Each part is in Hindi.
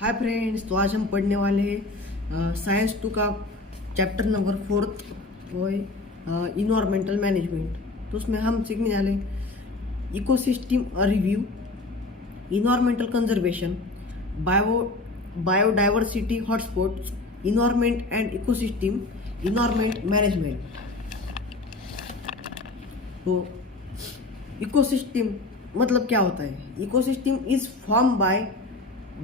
हाय फ्रेंड्स, तो आज हम पढ़ने वाले हैं साइंस 2 का चैप्टर नंबर 4 वो है इन्वायरमेंटल मैनेजमेंट। तो उसमें हम सीखने वाले ecosystem review, environmental conservation, biodiversity hotspots, environment and ecosystem, environment management. तो इकोसिस्टम मतलब क्या होता है? Ecosystem is form by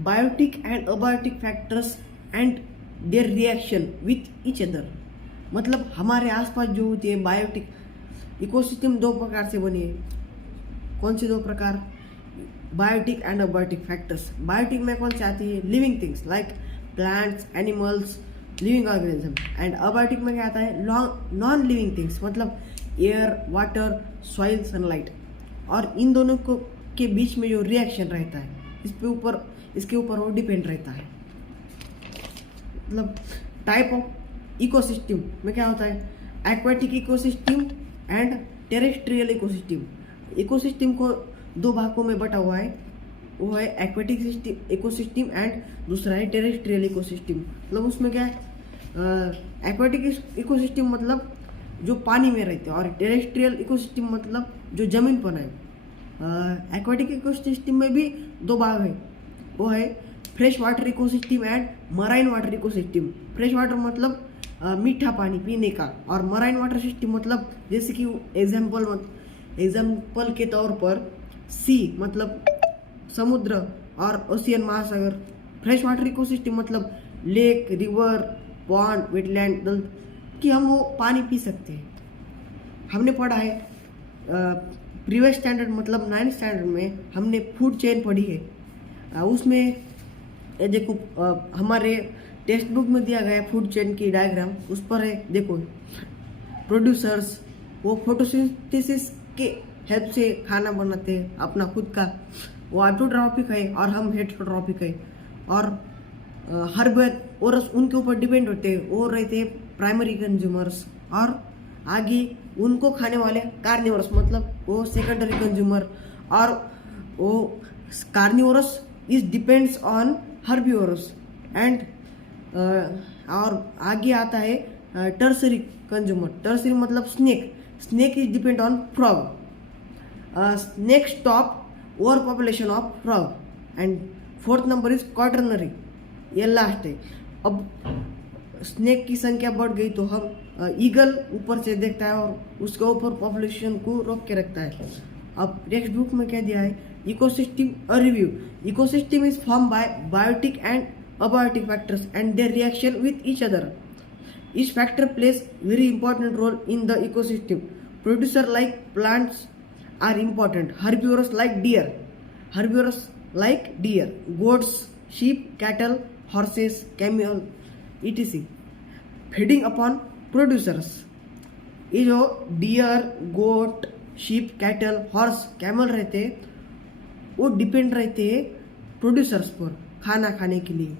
biotic and abiotic factors and their reaction with each other. मतलब हमारे आसपास जो होती है बायोटिक इकोसिस्टम दो प्रकार से बनी है। कौन से दो प्रकार? Biotic and abiotic factors. Biotic में कौन से आती है? Living things like plants, animals, living organism. And abiotic में क्या आता है? नॉन लिविंग थिंग्स, मतलब एयर, वाटर, सॉइल, सनलाइट। और इन दोनों को के बीच में जो रिएक्शन रहता है इसके ऊपर वो डिपेंड रहता है। मतलब टाइप ऑफ इकोसिस्टम में क्या होता है? Aquatic ecosystem and terrestrial ecosystem. Ecosystem को दो भागों में बटा हुआ है, वो है एक्वेटिक इकोसिस्टम एंड दूसरा है टेरेस्ट्रियल इकोसिस्टम। मतलब उसमें क्या है? एक्वेटिक इकोसिस्टम मतलब जो पानी में रहते हैं और टेरेस्ट्रियल इकोसिस्टम मतलब जो जमीन पर है। एक्वेटिक इकोसिस्टम में भी दो भाग है, वो है fresh water ecosystem and marine water ecosystem. Fresh water मतलब मीठा पानी पीने का, और मराइन वाटर सिस्टम मतलब जैसे कि एग्जाम्पल के तौर पर सी मतलब समुद्र और ओशियन महासागर। फ्रेश वाटर इकोसिस्टम मतलब लेक, रिवर, पॉन्ड, वेटलैंड, दल कि हम वो पानी पी सकते हैं। हमने पढ़ा है प्रीवियस स्टैंडर्ड मतलब 9th स्टैंडर्ड में हमने फूड चेन पढ़ी है। उसमें ये देखो हमारे टेक्स्ट बुक में दिया गया है फूड चेन की डायग्राम। उस पर है देखो प्रोड्यूसर्स, वो फोटोसिंथेसिस के हेल्प से खाना बनाते हैं अपना खुद का, वो ऑटोट्रॉपिक है और हम हेटेरोट्रॉपिक है। और हर्बोरस उनके ऊपर डिपेंड होते हैं, वो रहते हैं प्राइमरी कंज्यूमर्स। और आगे उनको खाने वाले कार्निवरस मतलब वो सेकेंडरी कंज्यूमर। और वो carnivorous is depends on herbivorous and और आगे आता है टर्सरी कंज्यूमर। टर्सरी मतलब snake is depend on frog. Snake stop over population of frog. And fourth number is quaternary, ये लास्ट है। अब स्नेक की संख्या बढ़ गई तो हम ईगल ऊपर से देखता है और उसके ऊपर पॉपुलेशन को रोक के रखता है। अब टेक्स्ट बुक में क्या दिया है? Ecosystem review. Ecosystem is form by biotic and abiotic factors and their reaction with each other. Each factor plays very important role in the ecosystem. Producer like plants are important. Herbivores like deer, goats, sheep, cattle, horses, camel, etc. Feeding upon producers. ये जो डियर, गोट, शीप, कैटल, हॉर्स, कैमल रहते वो डिपेंड रहते हैं प्रोड्यूसर्स पर खाना खाने के लिए।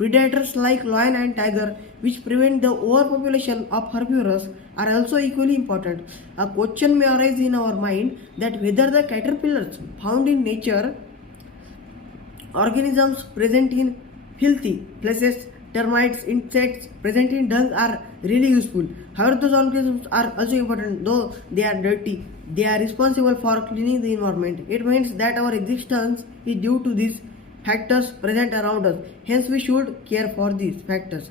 Predators like lion and tiger, which prevent the overpopulation of herbivores, are also equally important. A question may arise in our mind that whether the caterpillars found in nature, organisms present in filthy places, termites, insects present in dung are really useful. However, those organisms are also important, though they are dirty. They are responsible for cleaning the environment. It means that our existence is due to these factors present around us. Hence, we should care for these factors.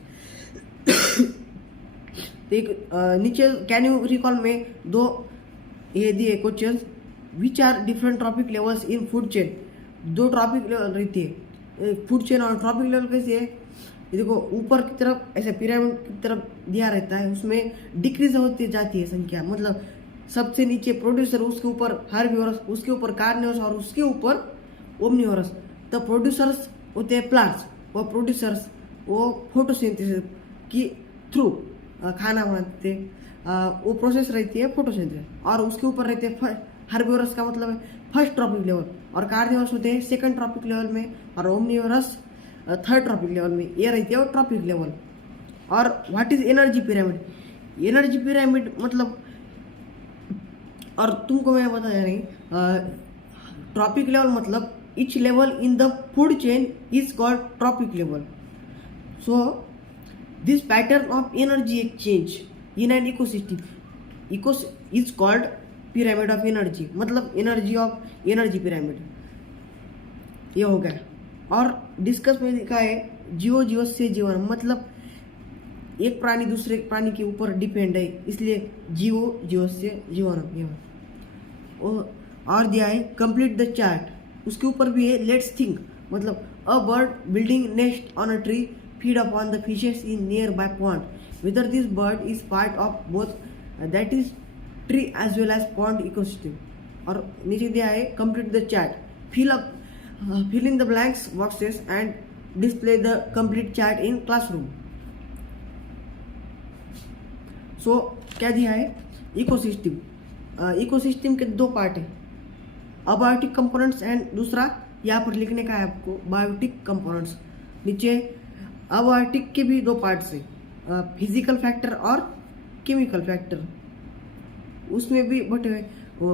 नीचे कैन यू रिकॉल में दो ये दिए questions, which are different trophic levels in food chain. दो ट्रॉपिक लेवल रहती है फूड चेन, और ट्रॉपिक लेवल कैसे है? ये देखो ऊपर की तरफ ऐसे पिरामिड की तरफ दिया रहता है, उसमें डिक्रीज होती जाती है संख्या। मतलब सबसे नीचे प्रोड्यूसर, उसके ऊपर हर्बिवोरस, उसके ऊपर कार्निवोरस और उसके ऊपर ओमनिवोरस। तो प्रोड्यूसर्स होते हैं प्लांट्स, वो प्रोड्यूसर्स वो फोटोसिंथेसिस की थ्रू खाना बनाते हैं, वो प्रोसेस रहती है फोटोसिंथेसिस। और उसके ऊपर रहते हैं हर्बिवोरस का मतलब है फर्स्ट ट्रॉपिक लेवल, और कार्निवोरस होते हैं सेकंड ट्रॉपिक लेवल में, और ओमनिवोरस थर्ड ट्रॉपिक लेवल में। ये रहती है वो ट्रॉपिक लेवल। और what is energy pyramid? Energy pyramid मतलब, और तुमको मैं बता रही ट्रॉपिक लेवल मतलब each level in the food chain is called trophic level. So this pattern of energy exchange in an ecosystem is called pyramid of energy. मतलब एनर्जी पिरामिड ये हो गया. और डिस्कस में लिखा है जीव से जीवन, मतलब एक प्राणी दूसरे प्राणी के ऊपर डिपेंड है, इसलिए जीव से जीवन. और दिया है कंप्लीट द चार्ट, उसके ऊपर भी है लेट्स थिंक, मतलब a bird building nest on a tree feed upon the fishes in nearby pond, whether this bird is part of both that is tree as well as pond ecosystem. और नीचे दिया है complete the chart, fill in the blanks boxes and display the complete chart in classroom. So क्या दिया है इकोसिस्टम. इकोसिस्टम के दो पार्ट है, अबायोटिक कंपोनेंट्स एंड दूसरा यहाँ पर लिखने का है आपको बायोटिक कंपोनेंट्स. नीचे अबायोटिक के भी दो पार्ट्स है, फिजिकल फैक्टर और केमिकल फैक्टर. उसमें भी बटे हुए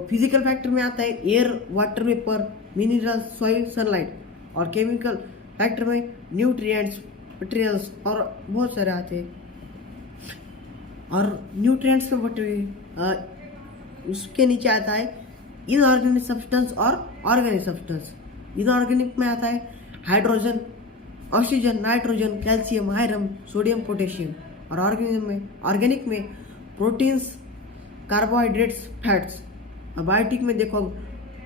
फिजिकल फैक्टर में आता है air, water vapour, mineral, soil, sunlight. और केमिकल फैक्टर में न्यूट्रिएंट्स, मटेरियल्स और बहुत सारे आते हैं. और न्यूट्रिएंट्स में बटे हुए उसके नीचे आता है इनऑर्गेनिक सब्सटेंस और ऑर्गेनिक सब्सटेंस. इनऑर्गेनिक में आता है hydrogen, oxygen, nitrogen, calcium, iron, sodium, potassium. और ऑर्गेनिक में प्रोटीन्स, कार्बोहाइड्रेट्स, फैट्स. बायोटिक में देखो,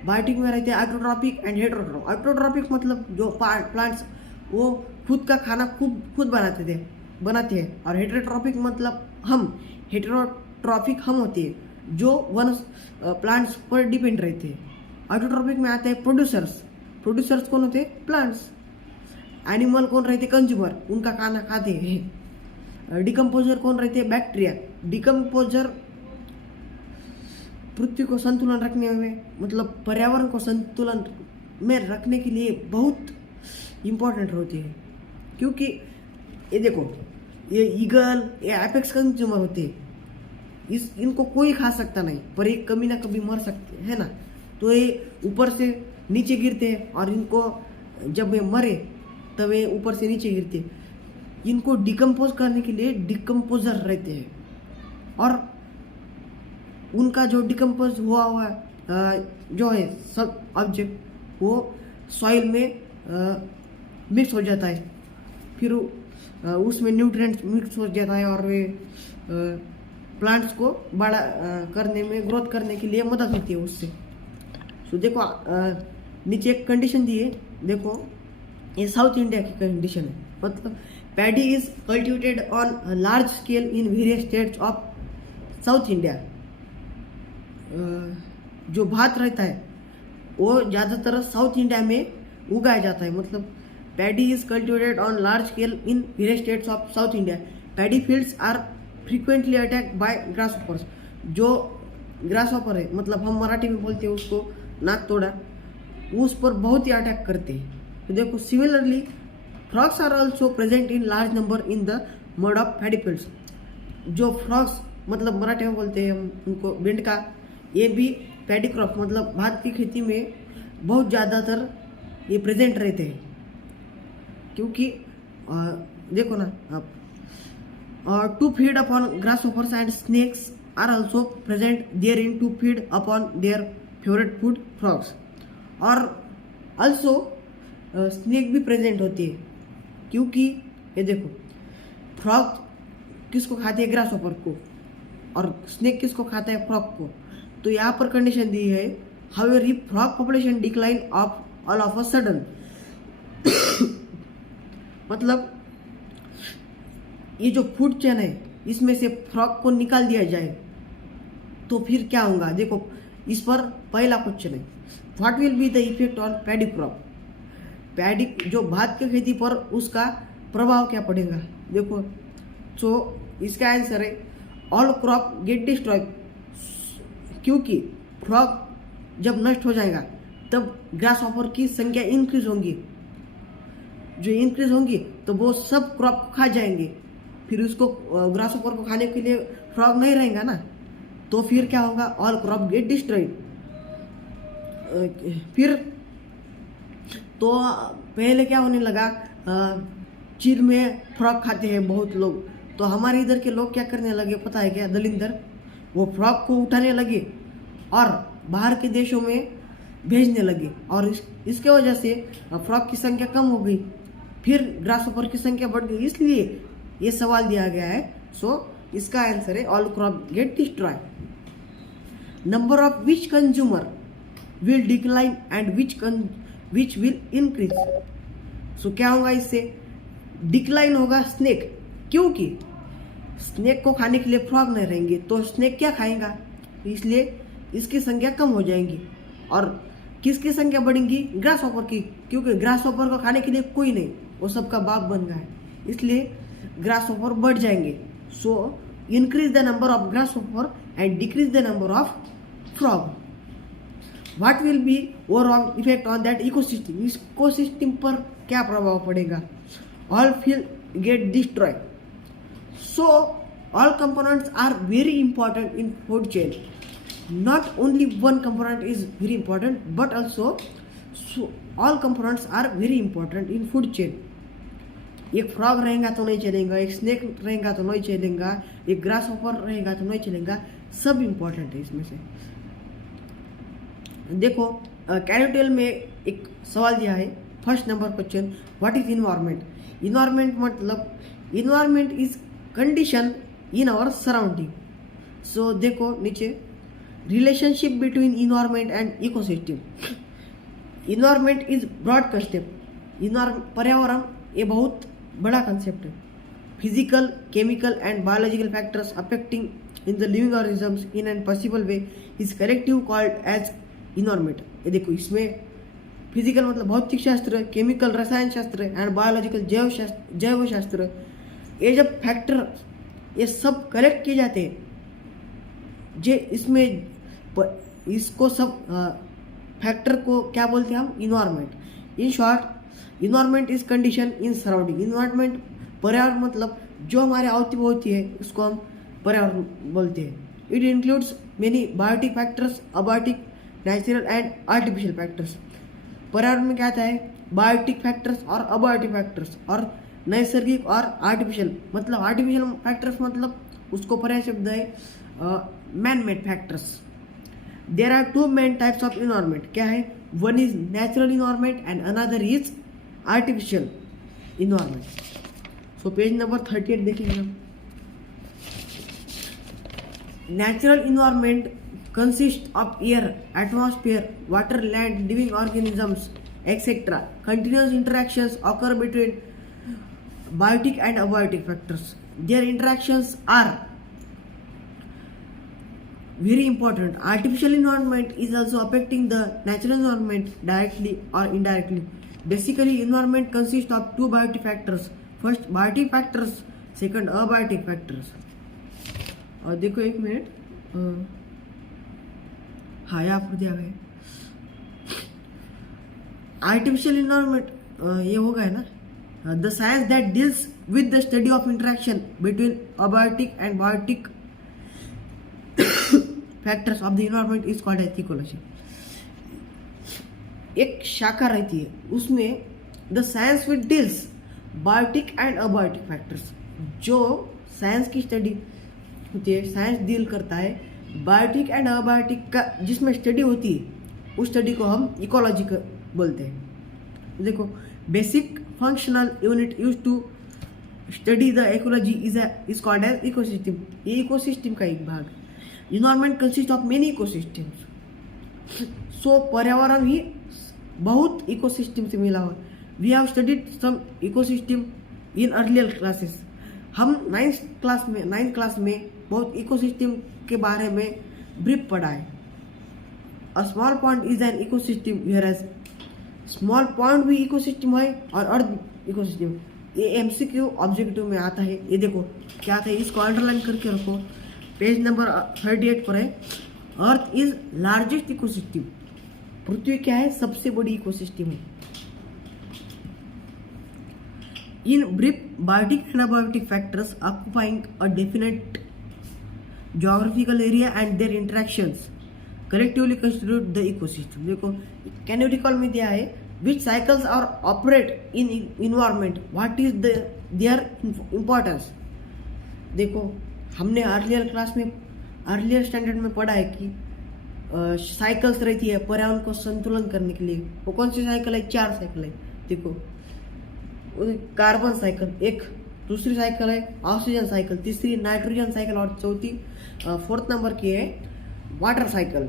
बायोटिक में रहते हैं ऑटोट्रॉपिक एंड हेटेरोट्रॉपिक. ऑटोट्रॉपिक मतलब जो प्लांट्स वो खुद का खाना खुद बनाते हैं. और हेटेरोट्रॉपिक मतलब हम, हेटेरोट्रॉपिक हम होते हैं जो प्लांट्स पर डिपेंड रहते हैं. ऑटोट्रॉपिक में आते हैं प्रोड्यूसर्स कौन होते हैं? प्लांट्स. एनिमल कौन रहते? कंज्यूमर, उनका खाना खाते हैं. डिकम्पोजर कौन रहते हैं? बैक्टीरिया. डिकम्पोजर पृथ्वी को संतुलन रखने में, मतलब पर्यावरण को संतुलन में रखने के लिए बहुत इम्पोर्टेंट होती है. क्योंकि ये देखो, ये ईगल, ये एपेक्स कंज्यूमर होते हैं, इनको कोई खा सकता नहीं, पर ये कभी ना कभी मर सकते है ना. तो ये ऊपर से नीचे गिरते हैं और इनको जब ये मरे तब ये ऊपर से नीचे गिरते हैं. इनको डिकम्पोज करने के लिए डिकम्पोजर रहते हैं. और उनका जो डिकम्पोज हुआ जो है सब ऑब्जेक्ट वो सॉइल में मिक्स हो जाता है. फिर उसमें न्यूट्रिएंट्स मिक्स हो जाता है और वे प्लांट्स को बड़ा करने में, ग्रोथ करने के लिए मदद होती है उससे. तो देखो नीचे एक कंडीशन दी है, देखो ये साउथ इंडिया की कंडीशन है. मतलब paddy is cultivated on large scale in various states of South India. जो भात रहता है वो ज़्यादातर साउथ इंडिया में उगाया जाता है. मतलब paddy is cultivated on large scale in various states of South India. Paddy fields are frequently attack by grasshoppers. जो ग्रासहॉपर है, मतलब हम मराठी में बोलते हैं उसको नाक तोड़ा, उस पर बहुत ही अटैक करते हैं. तो देखो similarly frogs are also present in large number in the mud of paddy fields. जो फ्रॉग्स मतलब मराठी में बोलते हैं हम उनको बेंडका, ये भी पैडी क्रॉप मतलब भात की खेती में बहुत ज़्यादातर ये प्रेजेंट रहते हैं. क्योंकि देखो ना आप, to feed upon grasshoppers and snakes are also present therein to feed upon their favorite food frogs. और also स्नेक भी प्रेजेंट होती है. क्योंकि ये देखो फ्रॉग किसको खाते हैं? ग्रासहॉपर को. और स्नेक किसको खाता है? फ्रॉग को. तो यहाँ पर कंडीशन दी है, however if frog population decline all of a sudden, मतलब ये जो फूड चेन है इसमें से फ्रॉग को निकाल दिया जाए तो फिर क्या होगा? देखो इस पर पहला क्वेश्चन है, what will be the effect on paddy crop. Paddy जो भात की खेती पर उसका प्रभाव क्या पड़ेगा? देखो तो इसका आंसर है ऑल क्रॉप गेट डिस्ट्रॉय. क्योंकि फ्रॉग जब नष्ट हो जाएगा तब ग्रासहॉपर की संख्या इंक्रीज होंगी. जो इंक्रीज होंगी तो वो सब क्रॉप को खा जाएंगे. फिर उसको ग्रासहॉपर को खाने के लिए फ्रॉग नहीं रहेगा ना, तो फिर क्या होगा? All crop get destroyed. फिर तो पहले क्या होने लगा, चीन में फ्रॉग खाते हैं बहुत लोग, तो हमारे इधर के लोग क्या करने लगे पता है क्या, दलिंदर, वो फ्रॉग को उठाने लगे और बाहर के देशों में भेजने लगे, और इसके वजह से फ्रॉग की संख्या कम हो गई, फिर ग्रासहोपर की संख्या बढ़ गई, इसलिए ये सवाल दिया गया है। सो इसका आंसर है all crop get destroy. Number of which consumer will decline and which will increase. So क्या होगा इससे, डिक्लाइन होगा स्नेक, क्योंकि स्नेक को खाने के लिए फ्रॉग नहीं रहेंगे तो स्नेक क्या खाएगा, इसलिए इसकी संख्या कम हो जाएंगी। और किसकी संख्या बढ़ेंगी, ग्रासहोपर की, क्योंकि ग्रासहोपर को खाने के लिए कोई नहीं, वो सबका बाप बन गया है, इसलिए ग्रासहोपर बढ़ जाएंगे। So increase the number of grasshopper and decrease the number of frog. What will be overall effect on that ecosystem, ecosystem पर क्या प्रभाव पड़ेगा, all will get destroy. So all components are very important in food chain, not only one component is very important but also all components are very important in food chain। एक फ्रॉग रहेगा तो नहीं चलेगा, एक स्नेक रहेगा तो नहीं चलेगा, एक ग्रास हॉपर रहेगा तो नहीं चलेगा, सब इंपॉर्टेंट है इसमें से। देखो कैरोटेल में एक सवाल दिया है, first number question, what is environment. Environment मतलब environment is condition in our surrounding. So देखो नीचे, relationship between environment and ecosystem। environment is broad concept। पर्यावरण ये बहुत बड़ा कंसेप्ट है। Physical, chemical and biological factors affecting in the living organisms in an possible way is collective called as environment. ये देखो इसमें फिजिकल मतलब भौतिक शास्त्र, केमिकल रसायन शास्त्र एंड बायोलॉजिकल जैव शास्त्र, ये जब फैक्टर ये सब कलेक्ट किए जाते हैं, जे इसमें इसको सब फैक्टर को क्या बोलते हैं हम, environment. In short environment is condition in surrounding. Environment पर्यावरण मतलब जो हमारे आउती होती है उसको हम पर्यावरण बोलते हैं। It includes many biotic factors, abiotic, natural and artificial factors. पर्यावरण में क्या आता है, बायोटिक फैक्टर्स और अबायोटिक फैक्टर्स, और नैसर्गिक और आर्टिफिशियल। मतलब आर्टिफिशियल फैक्टर्स मतलब उसको पर्याय शब्द है man made factors. There are two main types of environment. क्या है, one is natural environment and another is artificial environment. So page number 38 देखेंगे हम। Natural environment consist of air, atmosphere, water, land, living organisms etcetera. Continuous interactions occur between biotic and abiotic factors. Their interactions are very important. Artificial environment is also affecting the natural environment directly or indirectly. Basically, environment consists of two biotic factors. First, biotic factors. Second, abiotic factors. और देखो एक मिनट, हाँ यहाँ पर दिया गया आर्टिफिशियल इन्वायरमेंट, ये होगा है ना, the science that deals with the study of interaction between abiotic and biotic factors of the environment is called as ecology. एक शाखा रहती है उसमें the science with deals biotic and abiotic factors. जो साइंस की स्टडी होती है, साइंस डील करता है बायोटिक एंड अबायोटिक का, जिसमें स्टडी होती है उस स्टडी को हम इकोलॉजी बोलते हैं। देखो basic functional unit use to study the ecology is called as ecosystem. ये इकोसिस्टम का एक भाग। Environment consist of many ecosystems. So पर्यावरण ही बहुत इकोसिस्टम से मिला हुआ। We have studied some ecosystem in earlier classes. हम नाइन्थ क्लास में बहुत इकोसिस्टम के बारे में ब्रीफ पढ़ा है। A small pond is an ecosystem, whereas small pond भी इकोसिस्टम है और अर्थ इकोसिस्टम। ये एमसीक्यू ऑब्जेक्टिव में आता है। ये देखो क्या आता है, इसको अंडरलाइन करके रखो। पेज नंबर 38 पर है, अर्थ इज लार्जेस्ट इकोसिस्टम। पृथ्वी क्या है, सबसे बड़ी इकोसिस्टम है। In brief, biotic and abiotic factors occupying a definite geographical area and their interactions collectively constitute the ecosystem। देखो कैनोटिकल में दिया है which cycles are operate in environment, what is their importance। देखो हमने अर्लियर स्टैंडर्ड में पढ़ा है कि साइकिल्स रहती है पर्यावरण को संतुलन करने के लिए। वो कौन सी साइकिल है? 4 साइकिल है। देखो कार्बन साइकिल एक, दूसरी साइकिल है ऑक्सीजन साइकिल, तीसरी नाइट्रोजन साइकिल और चौथी 4th नंबर की है वाटर साइकिल।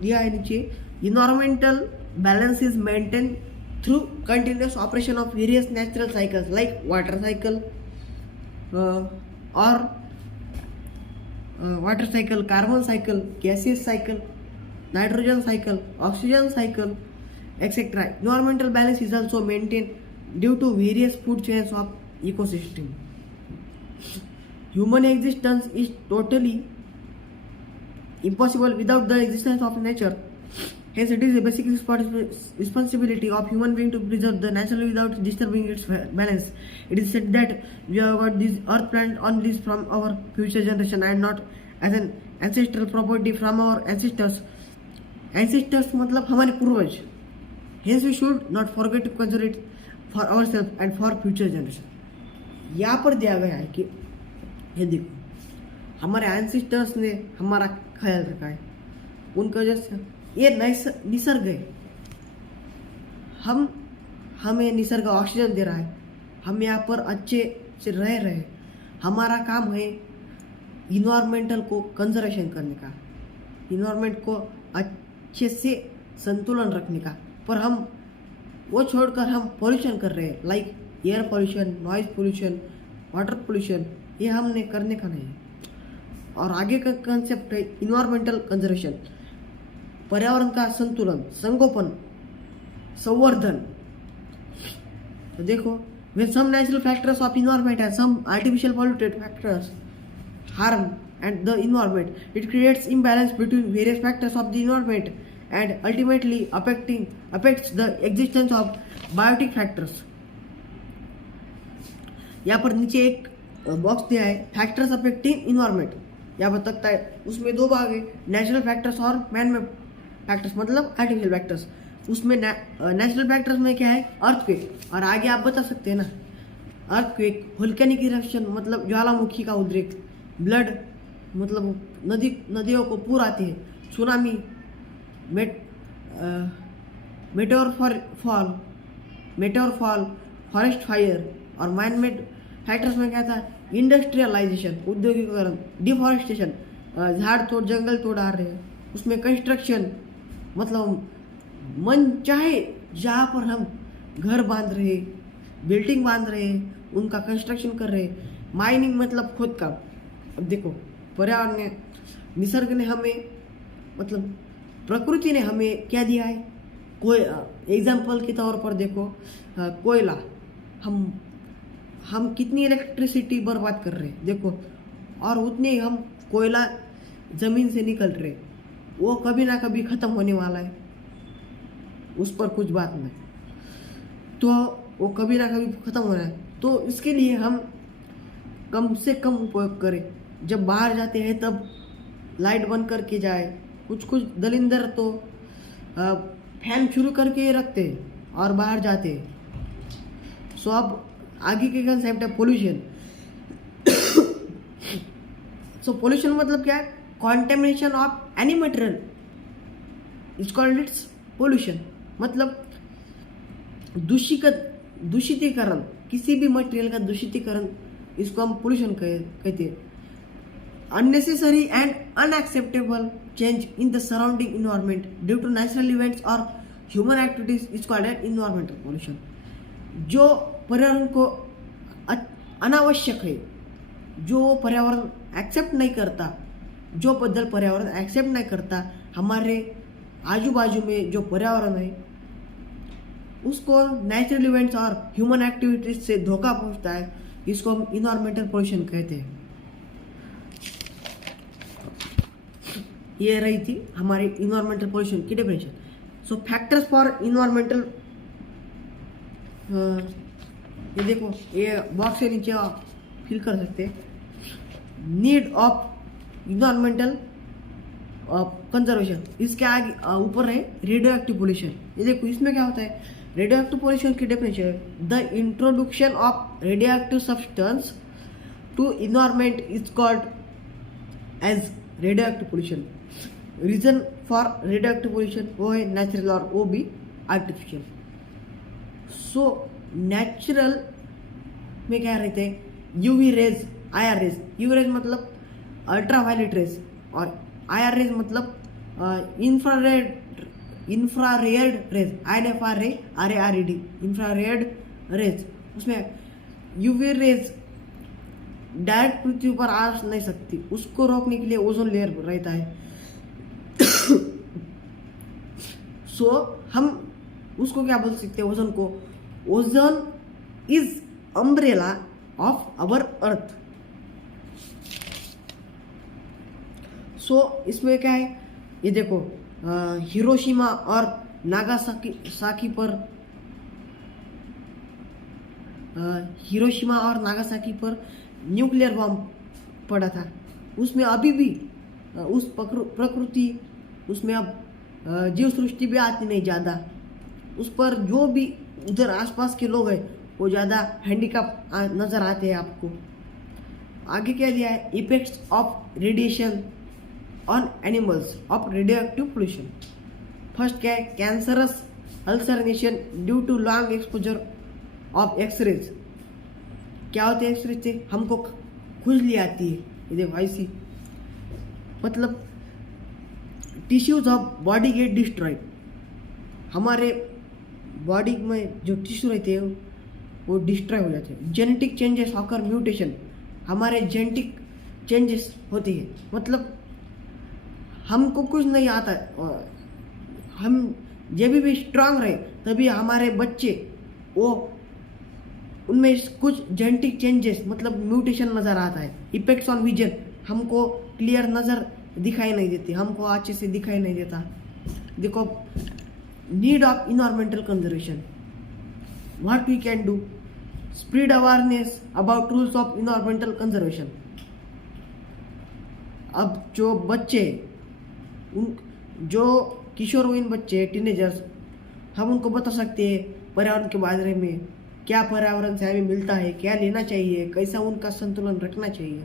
दिया है नीचे, environmental balance is maintain through continuous operation of various natural cycles like water cycle और water cycle, carbon cycle, gaseous cycle, nitrogen cycle, oxygen cycle, etc. Environmental balance is also maintained due to various food chains of ecosystem. Human existence is totally impossible without the existence of nature. Hence, it is a basic responsibility of human being to preserve the nature without disturbing its balance. It is said that we have got this earth planet on lease from our future generation and not as an ancestral property from our ancestors. Ancestors मतलब हमारे पूर्वज। Hence, we should not forget to conserve it for ourselves and for future generation. यहाँ पर दिया गया है कि ये देखो हमारे एंसेस्टर्स ने हमारा ख्याल रखा है, उनकी वजह से ये निसर्ग है। हमें निसर्ग ऑक्सीजन दे रहा है, हम यहाँ पर अच्छे से रह रहे हैं। हमारा काम है इन्वायरमेंटल को कंजर्वेशन करने का, इन्वायरमेंट को अच्छे से संतुलन रखने का। पर हम वो छोड़कर हम पॉल्यूशन कर रहे हैं, like air pollution, noise pollution, water pollution. ये हमने करने का नहीं है। और आगे का कंसेप्ट है इन्वायरमेंटल कंजर्वेशन, पर्यावरण का संतुलन, संगोपन, संवर्धन। तो देखो when some natural factors of environment and some artificial polluted factors harm and the environment, it creates imbalance between various factors of the environment and ultimately affects the existence of biotic factors। यहाँ पर नीचे एक बॉक्स दिया है फैक्टर्स अफेक्टिंग इन्वायरमेंट। यहाँ पर तकता है, उसमें 2 भाग है, नेचुरल फैक्टर्स और मैन मेड फैक्टर्स मतलब आर्टिफिशियल फैक्टर्स। उसमें नेचुरल फैक्टर्स में क्या है? अर्थक्वेक। और आगे आप बता सकते हैं ना, अर्थक्वेक, वोल्केनिक इरप्शन मतलब ज्वालामुखी का उद्रेक, ब्लड मतलब नदियों को पूर आती है, tsunami, Meteor fall, forest fire. और मैन मेड फैक्टर्स में क्या था? इंडस्ट्रियलाइजेशन, औद्योगिकरण, डिफॉरेस्टेशन, झाड़ तोड़, जंगल तोड़ आ रहे हैं, उसमें कंस्ट्रक्शन मतलब मन चाहे जहाँ पर हम घर बांध रहे, बिल्डिंग बांध रहे, उनका कंस्ट्रक्शन कर रहे, माइनिंग मतलब खुद का। अब देखो पर्यावरण ने, निसर्ग ने हमें मतलब प्रकृति ने हमें क्या दिया है? कोई एग्जाम्पल के तौर पर देखो कोयला, हम कितनी इलेक्ट्रिसिटी बर्बाद कर रहे हैं देखो, और उतने हम कोयला जमीन से निकल रहे, वो कभी ना कभी खत्म होने वाला है, उस पर कुछ बात नहीं, तो वो कभी ना कभी खत्म होना है। तो इसके लिए हम कम से कम उपयोग करें। जब बाहर जाते हैं तब लाइट बंद करके जाए। कुछ दलिंदर तो फैन शुरू करके रखते हैं और बाहर जाते हैं। सो अब आगे के कंसेप्ट है पोल्यूशन। सो पोल्यूशन मतलब क्या है? Contamination of any material is called its pollution. मतलब दूषितीकरण, किसी भी मटेरियल का दूषितीकरण, इसको हम पोल्यूशन कहते हैं। Unnecessary and unacceptable change in the surrounding environment due to natural events or human activities is called an environmental pollution। जो पर्यावरण को अनावश्यक है, जो पर्यावरण एक्सेप्ट नहीं करता, जो बदल पर्यावरण एक्सेप्ट नहीं करता, हमारे आजू बाजू में जो पर्यावरण है उसको नेचुरल इवेंट्स और ह्यूमन एक्टिविटीज से धोखा पहुंचता है, इसको हम इन्वायरमेंटल पोल्यूशन कहते हैं। ये रही थी हमारी इन्वायरमेंटल पोल्यूशन की definition. So factors for environmental, ये देखो ये बॉक्स के नीचे आप फिल कर सकते हैं। नीड ऑफ इन्वायरमेंटल कंजर्वेशन, इसके आगे ऊपर है रेडियो एक्टिव पोल्यूशन। ये देखो इसमें क्या होता है, रेडियो एक्टिव पोल्यूशन की definition, the introduction of radioactive substance to environment is called as radioactive pollution. Reason for radioactive pollution वो है नेचुरल और वो भी आर्टिफिशियल। सो नेचुरल में क्या रहते हैं, UV rays, IR rays. UV rays मतलब अल्ट्रावायलेट रेज और आईआर रेज मतलब infrared rays, INFRARED, infrared rays. उसमें यूवी रेज डायरेक्ट पृथ्वी पर आ नहीं सकती, उसको रोकने के लिए ओजोन लेयर रहता है। सो हम उसको क्या बोल सकते हैं, ओजोन को, ozone is umbrella of our earth. So इसमें क्या है, ये देखो हिरोशिमा और नागासाकी पर हिरोशिमा और नागासाकी पर न्यूक्लियर बॉम्ब पड़ा था। उसमें अभी भी उस प्रकृति, उसमें अब जीव सृष्टि भी आती नहीं ज़्यादा। उस पर जो भी उधर आसपास के लोग हैं वो ज़्यादा हैंडीकैप नज़र आते हैं आपको। आगे क्या दिया है, effects of radiation on animals of radioactive pollution. First क्या है, cancerous ulceration due to long exposure of X rays. क्या होते हैं एक्सरेज से, हमको खुजली आती है, ये देखो ऐसी, मतलब tissues of body get destroyed. हमारे बॉडी में जो टिश्यू रहते हैं वो डिस्ट्रॉय हो जाते हैं। जेनेटिक चेंजेस ऑकर म्यूटेशन, हमारे जेनेटिक चेंजेस होते हैं, मतलब हमको कुछ नहीं आता है। हम जब भी स्ट्रांग रहे तभी हमारे बच्चे वो उनमें कुछ जेनेटिक चेंजेस मतलब म्यूटेशन नज़र आता है। इफेक्ट्स ऑन विजन, हमको क्लियर नज़र दिखाई नहीं देती, हमको अच्छे से दिखाई नहीं देता। देखो need of environmental conservation, what we can do, spread awareness about rules of environmental conservation. अब जो बच्चे, जो किशोरवयीन बच्चे, टीनेजर्स, हम उनको बता सकते हैं पर्यावरण के बारे में, क्या पर्यावरण से हमें मिलता है, क्या लेना चाहिए, कैसा उनका संतुलन रखना चाहिए।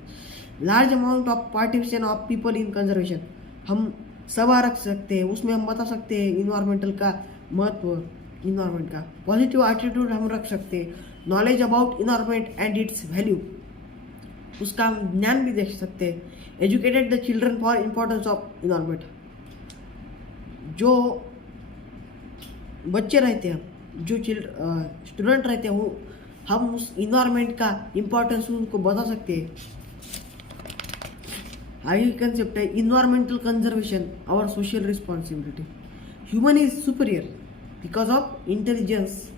Large amount of participation of people in conservation, हम सभा रख सकते हैं, उसमें हम बता सकते हैं इन्वायरमेंटल का महत्व, इन्वायरमेंट का पॉजिटिव एटीट्यूड हम रख सकते हैं। Knowledge about environment and it's value, उसका हम ज्ञान भी देख सकते हैं। Educated the children for importance of environment, जो बच्चे रहते हैं, जो स्टूडेंट रहते हैं, वो हम उस इन्वायरमेंट का इम्पोर्टेंस उनको बता सकते हैं। आगे कंसेप्ट है इन्वायरमेंटल कंजर्वेशन और social responsibility. Human is superior because of intelligence,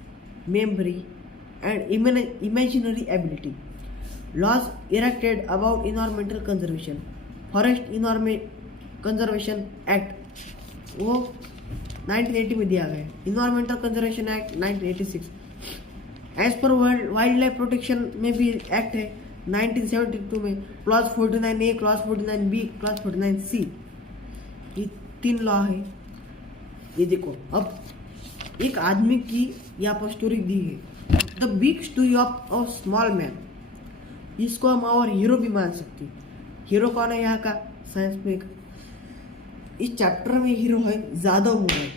memory and imaginary ability. Laws erected about environmental conservation, forest environment conservation act वो 1980 में दिया गया है। Environmental conservation act 1986। एज पर वाइल्ड लाइफ प्रोटेक्शन में भी एक्ट है 1972 में, clause 49A, clause 49B, clause 49C, ये 3 लॉ है। ये देखो अब एक आदमी की यहाँ पर स्टोरी दी है, the big story of a small man. इसको हम और हीरो भी मान सकते हैं। हीरो कौन है यहाँ का, साइंस में इस चैप्टर में हीरो है जादव मोलाई।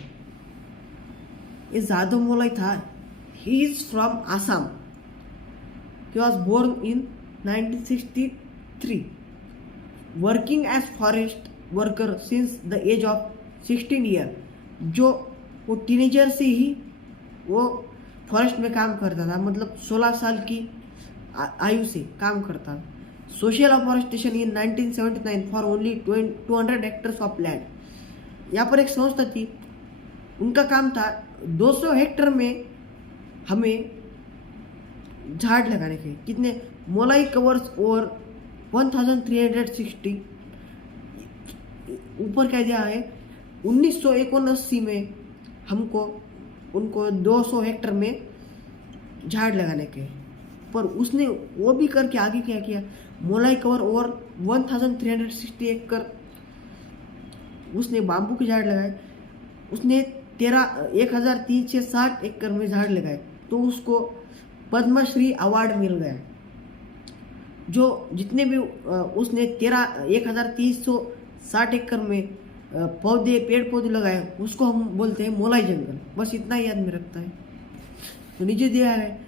ये जादव मोलाई था, he is from Assam, he was born in 1963, working as forest worker since the age of 16 year. जो वो टीनेजर से ही वो फॉरेस्ट में काम करता था, मतलब 16 साल की आयु से काम करता था। Social afforestation in 1979 for only 200 hectares of land. यहाँ पर एक संस्था थी, उनका काम था 200 हेक्टर में हमें झाड़ लगाने के। कितने, मोलाई कवर्स और 1360। ऊपर क्या दिया है, 1979 में हमको उनको 200 हेक्टर में झाड़ लगाने के। पर उसने वो भी करके आगे क्या किया, मोलाई कवर और 1360 एकड़ उसने बाम्बू के झाड़ लगाए, उसने 1360 एकड़ में झाड़ लगाए, तो उसको पद्मश्री अवार्ड मिल गया। जो जितने भी उसने 1360 एकड़ में पेड़ पौधे लगाए, उसको हम बोलते हैं मोलाई जंगल। बस इतना ही याद में रखता है। तो नीचे दिया है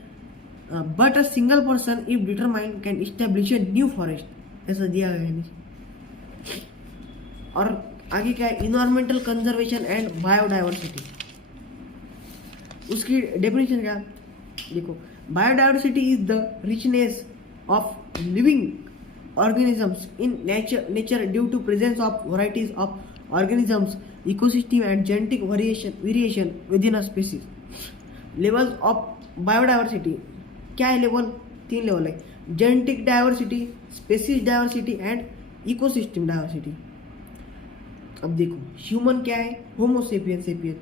but a single person if determined can establish a new forest, ऐसा दिया गया है नीचे। और आगे क्या है, इन्वायरमेंटल कंजर्वेशन एंड बायोडाइवर्सिटी। उसकी डेफिनेशन क्या देखो, biodiversity is the richness of living organisms in nature due to presence of varieties of organisms, ecosystem and genetic variation within a species. Levels of biodiversity क्या है? लेवल 3 लेवल है, genetic diversity, species diversity and ecosystem diversity. अब देखो ह्यूमन क्या है, होमो सेपियन,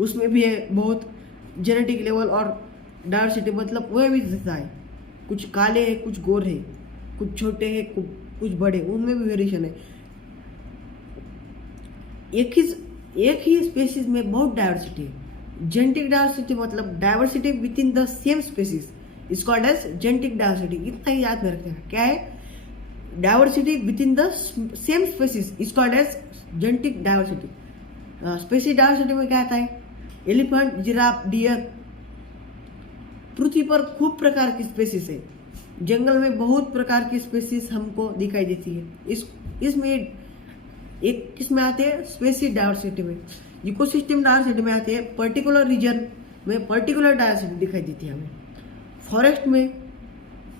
उसमें भी है बहुत जेनेटिक लेवल और डाइवर्सिटी, मतलब वह भी जैसा है, कुछ काले है, कुछ गोर है, कुछ छोटे हैं, कुछ बड़े, उनमें भी वेरिएशन है। एक ही स्पेसीज में बहुत डाइवर्सिटी है। जेनेटिक डाइवर्सिटी मतलब diversity within the same species is called as genetic diversity. इतना ही याद में रखना है, क्या है, diversity within the same species is called as genetic diversity. Species diversity में क्या आता है, एलिफेंट, जिराफ, डियर। पृथ्वी पर खूब प्रकार की स्पेसीज है, जंगल में बहुत प्रकार की स्पेसीज हमको दिखाई देती है। इसमें एक किसमें आते हैं, स्पेसीज डाइवर्सिटी में। इकोसिस्टम डाइवर्सिटी में आते हैं, पर्टिकुलर रीजन में पर्टिकुलर डाइवर्सिटी दिखाई देती है हमें। फॉरेस्ट में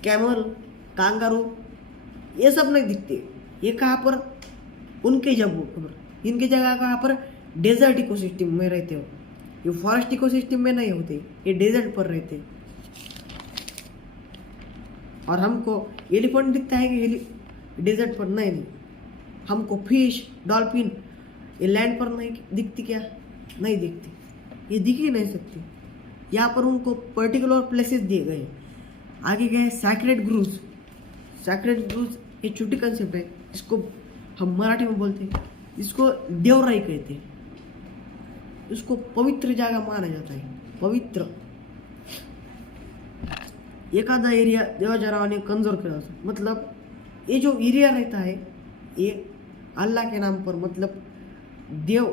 कैमल, कांगारू ये सब नहीं दिखते, ये कहाँ पर, उनके इनके जगह कहाँ पर, डेजर्ट इकोसिस्टम में रहते हो। ये फॉरेस्ट इकोसिस्टम में नहीं होते, ये डेजर्ट पर रहते। और हमको एलिफेंट दिखता है कि डेजर्ट पर नहीं, हमको फिश, डॉल्फिन ये लैंड पर नहीं दिखती, क्या नहीं दिखती, ये दिख ही नहीं सकती। यहाँ पर उनको पर्टिकुलर प्लेसेस दिए गए। आगे गए सैक्रेड ग्रूव्स। सैक्रेड ग्रूव्स ये छोटी कंसेप्ट है, इसको हम मराठी में बोलते हैं, इसको देवराई कहते हैं। इसको पवित्र जगह माना जाता है, पवित्र। एखादा एरिया देवाजरावाने कंजर्व केला, मतलब ये जो एरिया रहता है ये अल्लाह के नाम पर, मतलब देव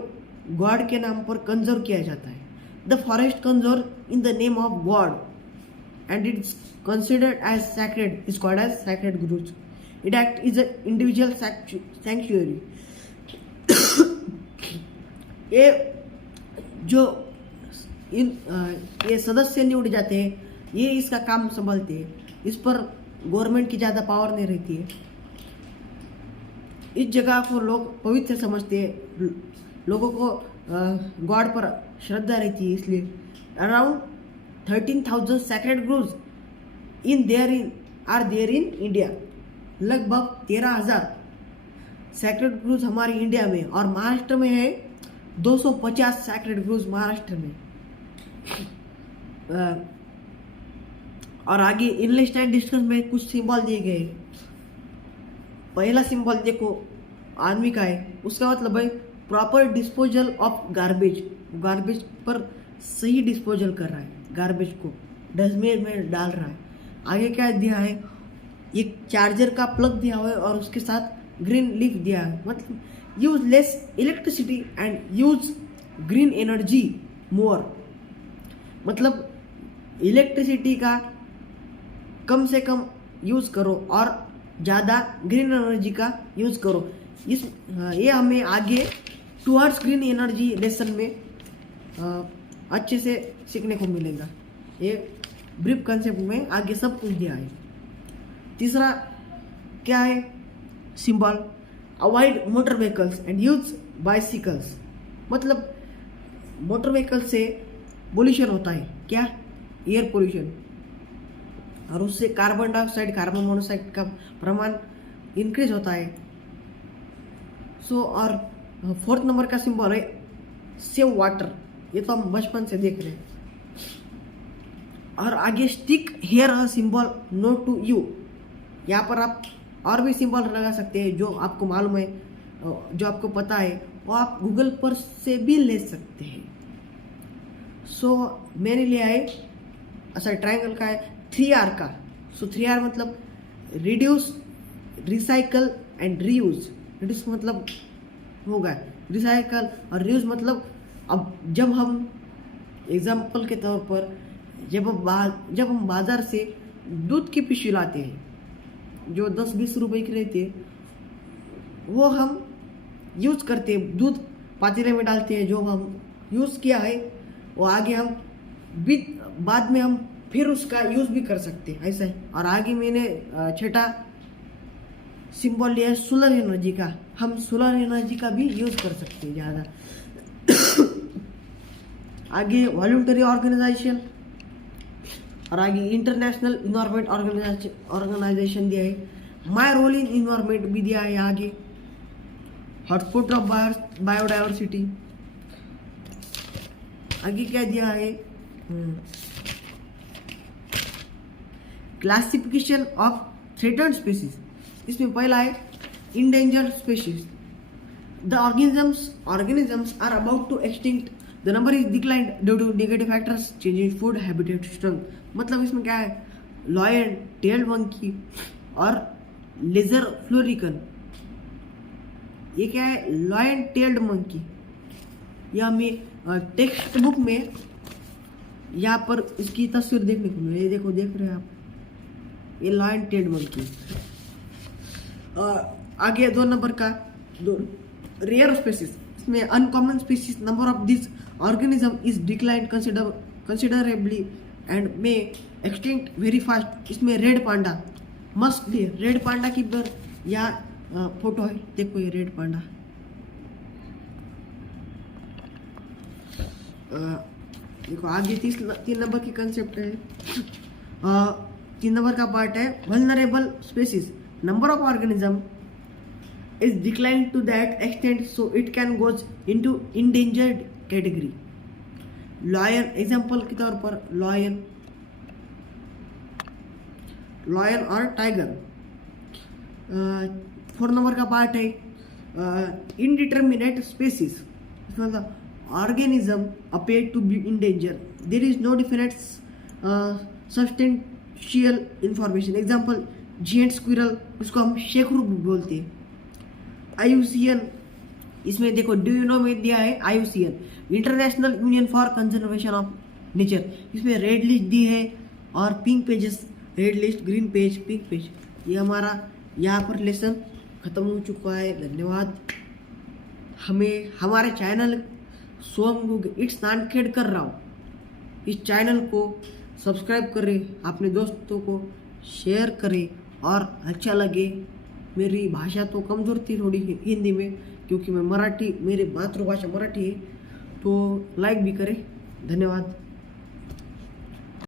गॉड के नाम पर कंजर्व किया जाता है। The forest conserve in the name of God and it's considered as sacred is called as sacred groves. It act is a individual sanctuary. ये जो ये सदस्य नियुक्त जाते हैं, ये इसका काम संभालते हैं। इस पर गवर्नमेंट की ज़्यादा पावर नहीं रहती है। इस जगह को लोग पवित्र समझते हैं, लोगों को गॉड पर श्रद्धा रहती है, इसलिए around 13,000 sacred groves are there in India. लगभग 13,000 सैक्रेड ग्रूव्स हमारे इंडिया में, और महाराष्ट्र में है 250 सैक्रेड ग्रूव्स महाराष्ट्र में। और आगे इनलिस्ट एंड डिस्टेंस में कुछ सिंबल दिए गए। पहला सिंबल देखो आदमी का है, उसका मतलब है proper disposal of garbage. Garbage पर सही डिस्पोजल कर रहा है, गार्बेज को डस्टबिन में डाल रहा है। आगे क्या दिया है, एक चार्जर का प्लग दिया हुआ है और उसके साथ ग्रीन लीफ दिया है, मतलब use less electricity and use green energy मोर। मतलब इलेक्ट्रिसिटी का कम से कम यूज़ करो और ज़्यादा ग्रीन एनर्जी का यूज़ करो। ये हमें आगे टुवर्ड्स ग्रीन एनर्जी लेसन में अच्छे से सीखने को मिलेगा। ये ब्रीफ कंसेप्ट में आगे सब कुछ दिया है। तीसरा क्या है symbol, avoid motor vehicles and use bicycles. मतलब मोटर व्हीकल से पोल्यूशन होता है, क्या, एयर पोल्यूशन, और उससे कार्बन डाइऑक्साइड, कार्बन मोनोऑक्साइड का प्रमाण इंक्रीज होता है। और 4th नंबर का सिंबल है सेव वाटर। ये तो हम बचपन से देख रहे हैं। और आगे stick here a symbol know to you. यहाँ पर आप और भी सिंबल लगा सकते हैं जो आपको मालूम है, जो आपको पता है वो आप गूगल पर से भी ले सकते हैं। सो मैंने लिया है ऐसा ट्रायंगल का है 3R का। सो 3R मतलब reduce, recycle and reuse. Reduce मतलब होगा रिसाइकल, और रीयूज मतलब अब जब हम एग्जाम्पल के तौर पर जब हम बाज़ार से दूध की पिशवी लाते हैं जो 10-20 रुपए की रहती है, वो हम यूज़ करते हैं, दूध पातीले में डालते हैं, जो हम यूज़ किया है वो आगे हम भी बाद में हम फिर उसका यूज़ भी कर सकते हैं, ऐसा है। और आगे मैंने छठा सिंबल लिया है सोलर एनर्जी का। हम सोलर एनर्जी का भी यूज़ कर सकते हैं ज़्यादा। आगे वॉलंटरी ऑर्गेनाइजेशन, और आगे इंटरनेशनल इन्वायरमेंट ऑर्गेनाइजेशन दिया है। माय रोल इन इन्वायरमेंट भी दिया है आगे। हॉटस्पॉट ऑफ बायोडाइवर्सिटी, आगे क्या दिया है, क्लासिफिकेशन ऑफ थ्रेटन्ड स्पीसीज। इसमें पहला है endangered species. The organisms are about to extinct, the number is declined due to negative factors, changing food habitat strength। मतलब इसमें क्या है, लॉयन टेल्ड मंकी और लेजर फ्लोरिकन। ये क्या है, लॉयन टेल्ड मंकी। ये हमें टेक्स्ट बुक में यहाँ पर इसकी तस्वीर देखने को मिली। ये देखो, देख रहे हैं आप, ये लॉयन टेल्ड मंकी। आगे 2 नंबर का रेयर स्पीसीज। इसमें uncommon species, number of this organism is declined considerably and may extinct very fast. इसमें red panda must be. Red panda की पर यहाँ फोटो है, देखो ये रेड पांडा। देखो आगे 3 नंबर की कंसेप्ट है। 3 नंबर का पार्ट है vulnerable species. Number of organism is declined to that extent so it can goes into endangered category। lion example के तौर पर lion और टाइगर। 4 नंबर का पार्ट है indeterminate species। मतलब organism appear to be in danger, there is no definite substantial information। Example giant squirrel, इसको हम शेखरू बोलते हैं। IUCN, इसमें देखो डू यू नो में दिया है IUCN, international union for conservation of nature. इसमें रेड लिस्ट दी है और pink pages, red list, green page, pink page. ये हमारा यहाँ पर लेसन खत्म हो चुका है। धन्यवाद। हमें हमारे चैनल सोम इट्स नानखेड़ कर रहा हूँ, इस चैनल को सब्सक्राइब करें, अपने दोस्तों को शेयर करें, और अच्छा लगे। मेरी भाषा तो कमज़ोर थी थोड़ी हिंदी में, क्योंकि मैं मराठी, मेरी मातृभाषा मराठी है, तो लाइक भी करें। धन्यवाद।